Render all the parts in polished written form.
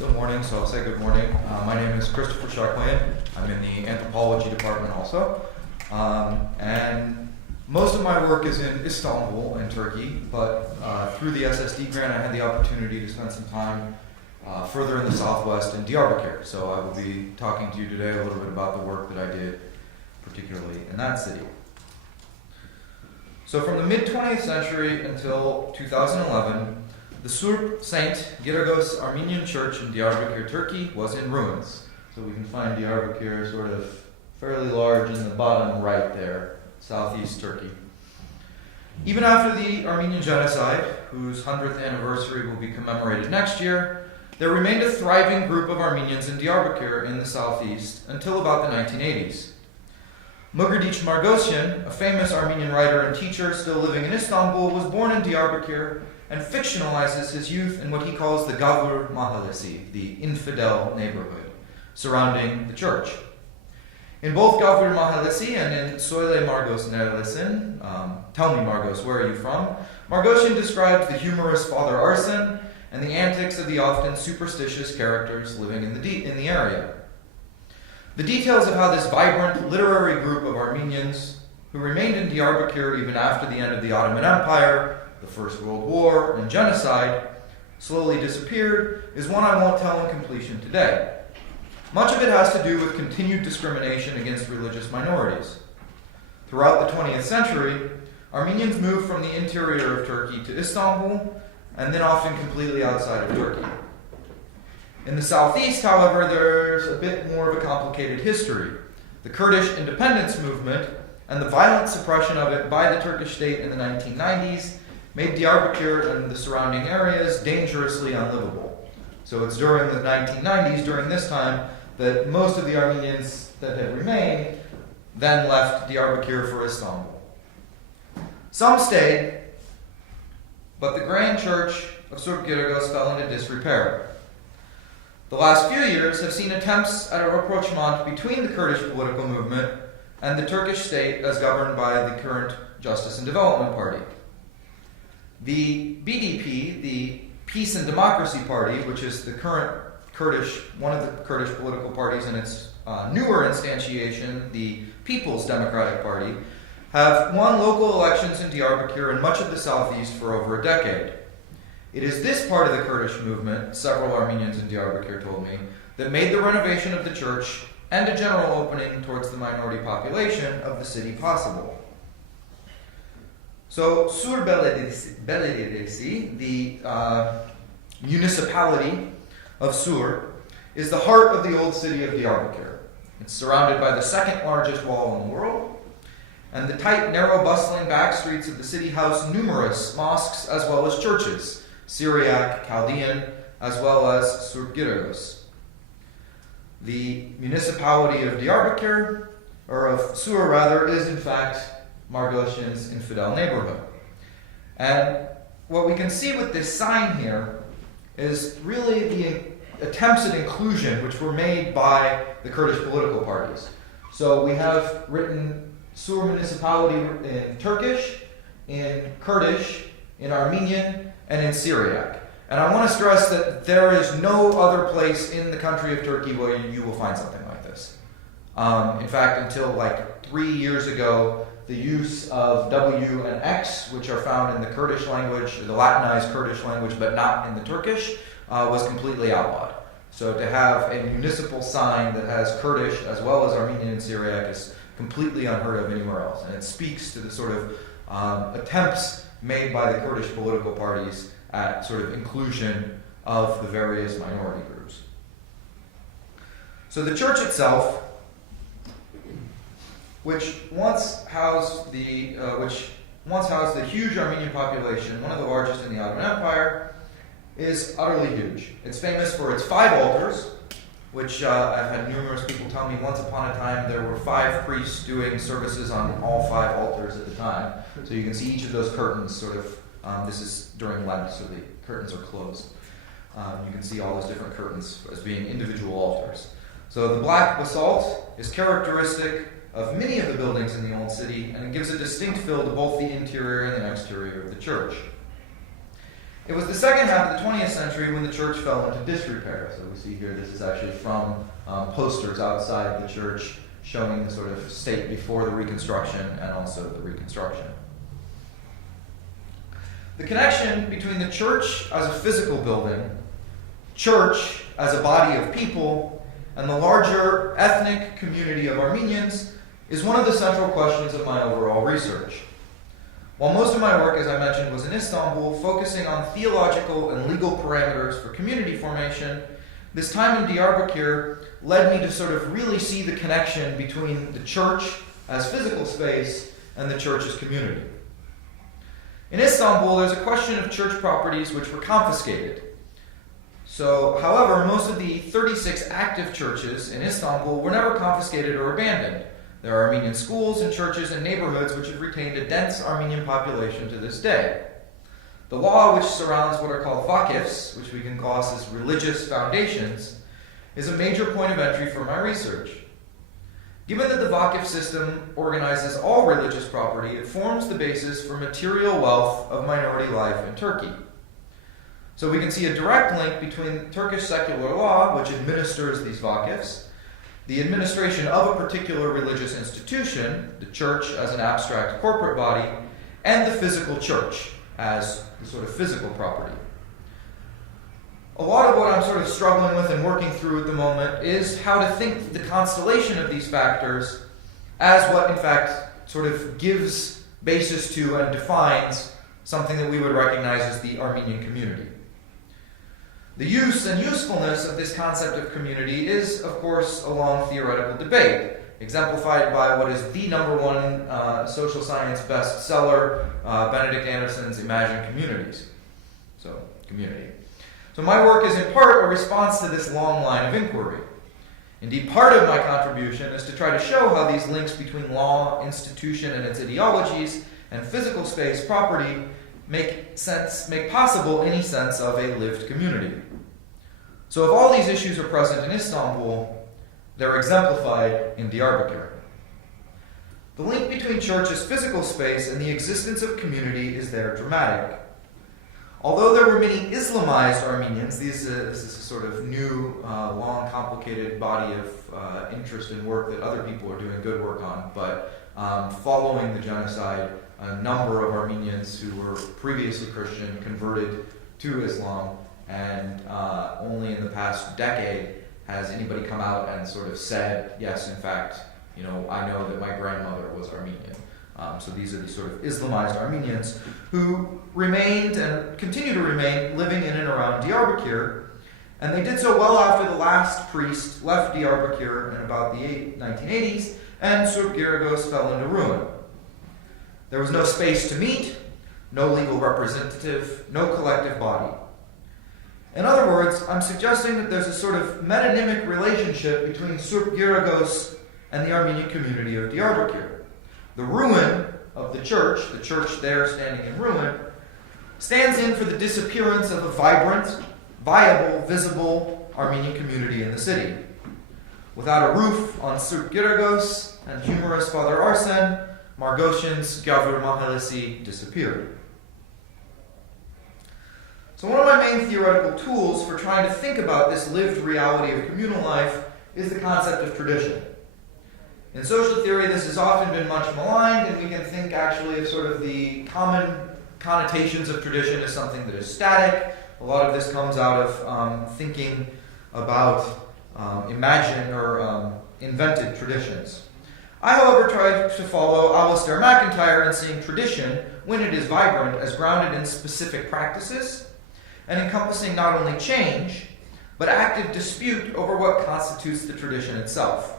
Still morning, so I'll say good morning. My name is Christopher Sheklian. I'm in the Anthropology department also. And most of my work is in Istanbul in Turkey, but through the SSD grant I had the opportunity to spend some time further in the southwest in Diyarbakır. So I will be talking to you today a little bit about the work that I did, particularly in that city. So from the mid-20th century until 2011, the Surp Saint Giragos Armenian Church in Diyarbakır, Turkey was in ruins. So we can find Diyarbakır sort of fairly large in the bottom right there, southeast Turkey. Even after the Armenian genocide, whose 100th anniversary will be commemorated next year, there remained a thriving group of Armenians in Diyarbakır in the southeast until about the 1980s. Mugrdich Margosyan, a famous Armenian writer and teacher still living in Istanbul, was born in Diyarbakır and fictionalizes his youth in what he calls the Gavur Mahallesi, the infidel neighborhood, surrounding the church. In both Gavur Mahallesi and in Söyle Margos Nerelisin, Tell Me Margos, Where Are You From?, Margosyan describes the humorous Father Arsen and the antics of the often superstitious characters living in the area. The details of how this vibrant literary group of Armenians, who remained in Diyarbakır even after the end of the Ottoman Empire, the First World War, and genocide, slowly disappeared, is one I won't tell in completion today. Much of it has to do with continued discrimination against religious minorities. Throughout the 20th century, Armenians moved from the interior of Turkey to Istanbul, and then often completely outside of Turkey. In the southeast, however, there's a bit more of a complicated history. The Kurdish independence movement and the violent suppression of it by the Turkish state in the 1990s made Diyarbakır and the surrounding areas dangerously unlivable. So it's during the 1990s, during this time, that most of the Armenians that had remained then left Diyarbakır for Istanbul. Some stayed, but the Grand Church of Surp Giragos fell into disrepair. The last few years have seen attempts at a rapprochement between the Kurdish political movement and the Turkish state as governed by the current Justice and Development Party. The BDP, the Peace and Democracy Party, which is the current one of the Kurdish political parties in its newer instantiation, the People's Democratic Party, have won local elections in Diyarbakır and much of the southeast for over a decade. It is this part of the Kurdish movement, several Armenians in Diyarbakır told me, that made the renovation of the church and a general opening towards the minority population of the city possible. So, Sur Belediyesi, the municipality of Sur, is the heart of the old city of Diyarbakır. It's surrounded by the second largest wall in the world, and the tight, narrow, bustling back streets of the city house numerous mosques as well as churches, Syriac, Chaldean, as well as Surp Giragos. The municipality of Diyarbakır, or of Sur rather, is in fact Margosyan's infidel neighborhood. And what we can see with this sign here is really the attempts at inclusion which were made by the Kurdish political parties. So we have written Sur municipality in Turkish, in Kurdish, in Armenian, and in Syriac. And I want to stress that there is no other place in the country of Turkey where you will find something like this. In fact, until like 3 years ago, the use of W and X, which are found in the Kurdish language, the Latinized Kurdish language, but not in the Turkish, was completely outlawed. So to have a municipal sign that has Kurdish as well as Armenian and Syriac is completely unheard of anywhere else. And it speaks to the sort of attempts made by the Kurdish political parties at sort of inclusion of the various minority groups. So the church itself, which once housed the huge Armenian population, one of the largest in the Ottoman Empire, is utterly huge. It's famous for its 5 altars, which I've had numerous people tell me once upon a time there were 5 priests doing services on all 5 altars at the time. So you can see each of those curtains sort of, this is during Lent, so the curtains are closed. You can see all those different curtains as being individual altars. So the black basalt is characteristic of many of the buildings in the Old City, and it gives a distinct feel to both the interior and the exterior of the church. It was the second half of the 20th century when the church fell into disrepair. So we see here, this is actually from posters outside the church showing the sort of state before the reconstruction and also the reconstruction. The connection between the church as a physical building, church as a body of people, and the larger ethnic community of Armenians is one of the central questions of my overall research. While most of my work, as I mentioned, was in Istanbul, focusing on theological and legal parameters for community formation, this time in Diyarbakır led me to sort of really see the connection between the church as physical space and the church as community. In Istanbul, there's a question of church properties which were confiscated. So, however, most of the 36 active churches in Istanbul were never confiscated or abandoned. There are Armenian schools and churches and neighborhoods which have retained a dense Armenian population to this day. The law which surrounds what are called vakifs, which we can gloss as religious foundations, is a major point of entry for my research. Given that the vakif system organizes all religious property, it forms the basis for material wealth of minority life in Turkey. So we can see a direct link between Turkish secular law, which administers these vakifs, the administration of a particular religious institution, the church as an abstract corporate body, and the physical church as the sort of physical property. A lot of what I'm sort of struggling with and working through at the moment is how to think the constellation of these factors as what, in fact, sort of gives basis to and defines something that we would recognize as the Armenian community. The use and usefulness of this concept of community is, of course, a long theoretical debate, exemplified by what is the #1 social science bestseller, Benedict Anderson's Imagine Communities. So, community. So my work is in part a response to this long line of inquiry. Indeed, part of my contribution is to try to show how these links between law, institution, and its ideologies, and physical space property make possible any sense of a lived community. So if all these issues are present in Istanbul, they're exemplified in Diyarbakır. The link between church as physical space and the existence of community is there dramatic. Although there were many Islamized Armenians, this is a sort of new, long, complicated body of interest and work that other people are doing good work on, but following the genocide, a number of Armenians who were previously Christian converted to Islam, and only in the past decade has anybody come out and sort of said, yes, in fact, I know that my grandmother was Armenian. So these are the sort of Islamized Armenians who remained and continue to remain living in and around Diyarbakır, and they did so well after the last priest left Diyarbakır in about the 1980s, and Giragos fell into ruin. There was no space to meet, no legal representative, no collective body. In other words, I'm suggesting that there's a sort of metonymic relationship between Giragos and the Armenian community of Diyarbakır. The ruin of the church there standing in ruin, stands in for the disappearance of a vibrant, viable, visible Armenian community in the city. Without a roof on Giragos and humorous Father Arsen, Margoshin's Gavur Mahallesi disappeared. So one of my main theoretical tools for trying to think about this lived reality of communal life is the concept of tradition. In social theory, this has often been much maligned, and we can think actually of sort of the common connotations of tradition as something that is static. A lot of this comes out of thinking about imagined or invented traditions. I, however, try to follow Alistair MacIntyre in seeing tradition, when it is vibrant, as grounded in specific practices and encompassing not only change, but active dispute over what constitutes the tradition itself.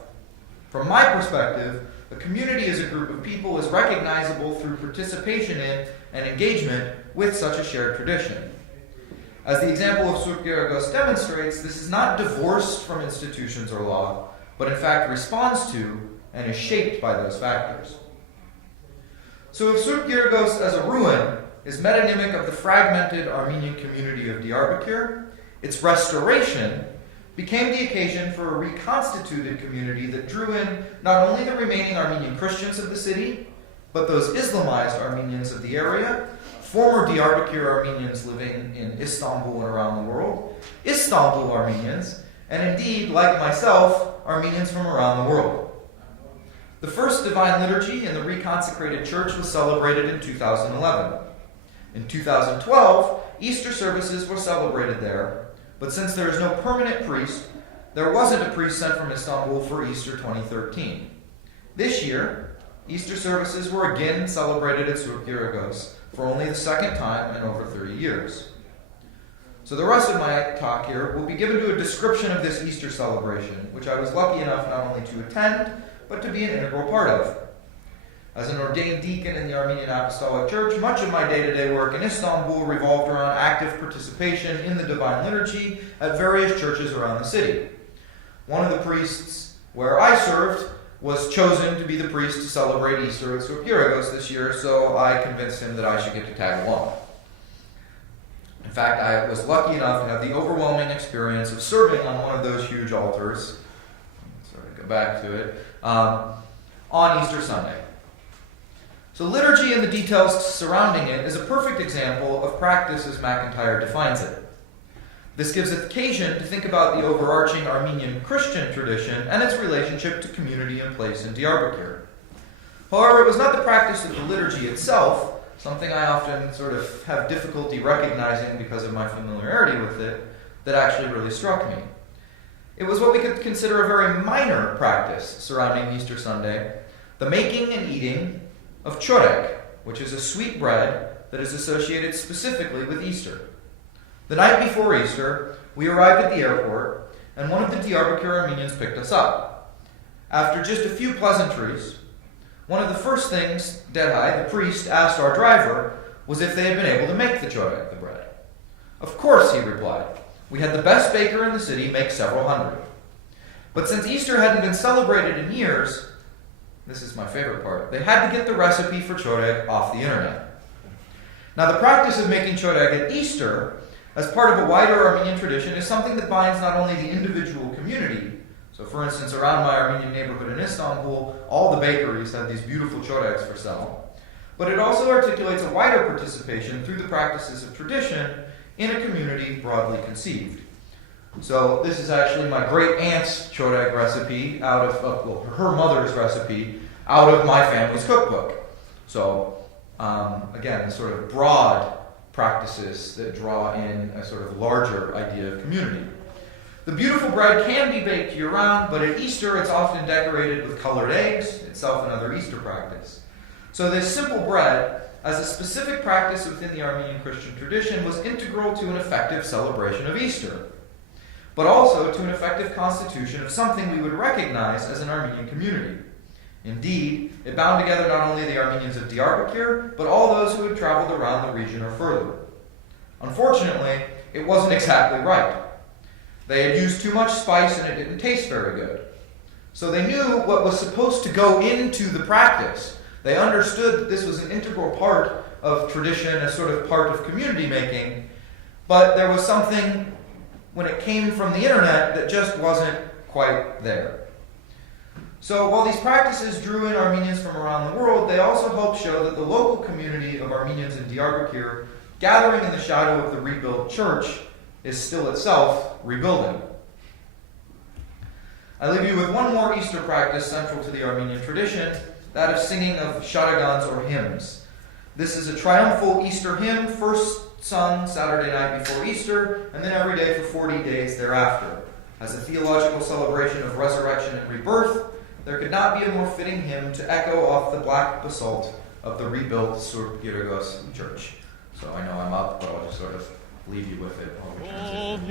From my perspective, a community as a group of people is recognizable through participation in and engagement with such a shared tradition. As the example of Giragos demonstrates, this is not divorced from institutions or law, but in fact responds to and is shaped by those factors. So if Giragos as a ruin is metonymic of the fragmented Armenian community of Diyarbakır, its restoration became the occasion for a reconstituted community that drew in not only the remaining Armenian Christians of the city, but those Islamized Armenians of the area, former Diyarbakır Armenians living in Istanbul and around the world, Istanbul Armenians, and indeed, like myself, Armenians from around the world. The first Divine Liturgy in the reconsecrated church was celebrated in 2011. In 2012, Easter services were celebrated there, but since there is no permanent priest, there wasn't a priest sent from Istanbul for Easter 2013. This year, Easter services were again celebrated at Giragos for only the second time in over 30 years. So the rest of my talk here will be given to a description of this Easter celebration, which I was lucky enough not only to attend, but to be an integral part of. As an ordained deacon in the Armenian Apostolic Church, much of my day-to-day work in Istanbul revolved around active participation in the Divine Liturgy at various churches around the city. One of the priests where I served was chosen to be the priest to celebrate Easter at Giragos this year, so I convinced him that I should get to tag along. In fact, I was lucky enough to have the overwhelming experience of serving on one of those huge altars, go back to it, on Easter Sunday. So liturgy and the details surrounding it is a perfect example of practice as MacIntyre defines it. This gives occasion to think about the overarching Armenian Christian tradition and its relationship to community and place in Diyarbakır. However, it was not the practice of the liturgy itself, something I often sort of have difficulty recognizing because of my familiarity with it, that actually really struck me. It was what we could consider a very minor practice surrounding Easter Sunday, the making and eating of chorek, which is a sweet bread that is associated specifically with Easter. The night before Easter, we arrived at the airport, and one of the Diyarbakır Armenians picked us up. After just a few pleasantries, one of the first things Dedhai, the priest, asked our driver was if they had been able to make the chorek, the bread. Of course, he replied. We had the best baker in the city make several hundred. But since Easter hadn't been celebrated in years, this is my favorite part, they had to get the recipe for chorek off the internet. Now, the practice of making chorek at Easter, as part of a wider Armenian tradition, is something that binds not only the individual community. So, for instance, around my Armenian neighborhood in Istanbul, all the bakeries have these beautiful choreks for sale. But it also articulates a wider participation through the practices of tradition in a community broadly conceived. So this is actually my great aunt's chorek recipe out of, her mother's recipe out of my family's cookbook. So again, sort of broad practices that draw in a sort of larger idea of community. The beautiful bread can be baked year-round, but at Easter it's often decorated with colored eggs, itself another Easter practice. So this simple bread, as a specific practice within the Armenian Christian tradition, was integral to an effective celebration of Easter, but also to an effective constitution of something we would recognize as an Armenian community. Indeed, it bound together not only the Armenians of Diyarbakır, but all those who had traveled around the region or further. Unfortunately, it wasn't exactly right. They had used too much spice and it didn't taste very good. So they knew what was supposed to go into the practice. They understood that this was an integral part of tradition, a sort of part of community making, but there was something when it came from the internet that just wasn't quite there. So while these practices drew in Armenians from around the world, they also helped show that the local community of Armenians in Diyarbakır, gathering in the shadow of the rebuilt church, is still itself rebuilding. I leave you with one more Easter practice central to the Armenian tradition, that of singing of shadagans or hymns. This is a triumphal Easter hymn, first sung Saturday night before Easter, and then every day for 40 days thereafter. As a theological celebration of resurrection and rebirth, there could not be a more fitting hymn to echo off the black basalt of the rebuilt Giragos church. So I know I'm up, but I'll just sort of leave you with it while we transition.